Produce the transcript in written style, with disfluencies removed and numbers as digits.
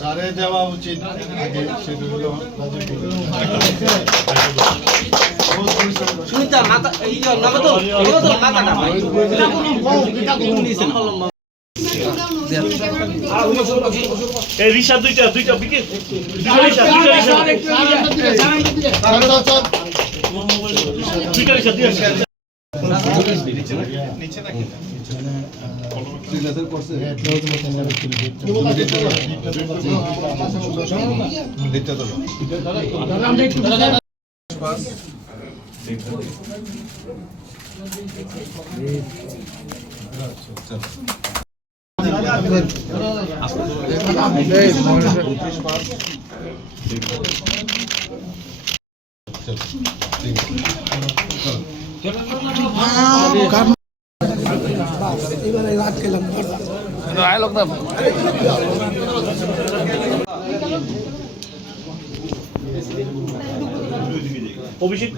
যারে দেওয়া উচিত আগে সেগুলো সুনিতা মাথা এই নগদ নগদ মাথাটা ভাই এটা কোনো নিছেন এই রিশা দুইটা বিকে দুইটা রিশা দিয়ে নিচে নাকি অভিষেক